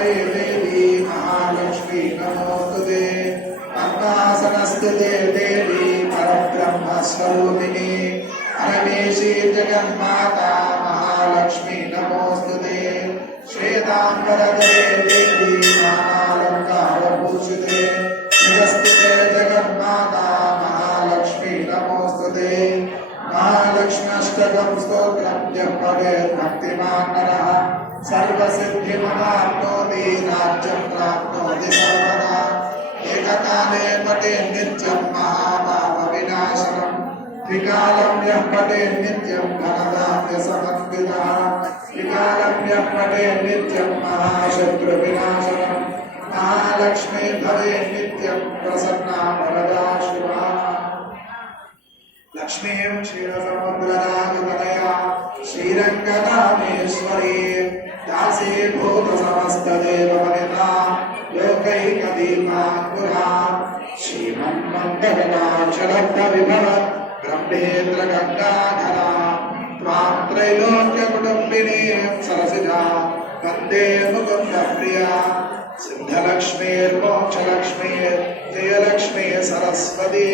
पीताम्बरे देवी महालक्ष्मी नमोस्तुते पद्मासनस्थिते देवी परब्रह्मस्वरूपिणी परमेशी जगन्माता महालक्ष्मी नमोस्तुते श्वेताम्बरधरे देवी नानालङ्कारभूषिते निरस्तिते जगन्माता महालक्ष्मी नमोस्तुते महालक्ष्म्यष्टकं स्तोत्रं जपवेत् भक्तिमान् नरः सर्वसिद्धिमवाप्नोति राज्यं प्राप्नोति सर्वदा एककाले पठेत् नित्यं महापापविनाशनं त्रिकालं यः पठेत् नित्यं धनधान्यसमन्वितः त्रिकालं यः पठेत् नित्यं महाशत्रुविनाशनं महालक्ष्मी भवेत् नित्यं प्रसन्ना वरदा शिवा लक्ष्मीं क्षीरसमुद्रराजतनया श्रीरङ्गधामेश्वरी दासीभूतसमस्तदेववनिता लोकैकदीपाङ्कुरा श्रीमन्मङ्गलाचलब्धविभव ब्रह्मेन्द्रगङ्गाधरा त्वां त्रैलोक्यकुटुम्बिनीं सरसिजा वन्दे मुकुन्दप्रिया सिद्धलक्ष्मीर्मोक्षलक्ष्मी जयलक्ष्मी सरस्वती।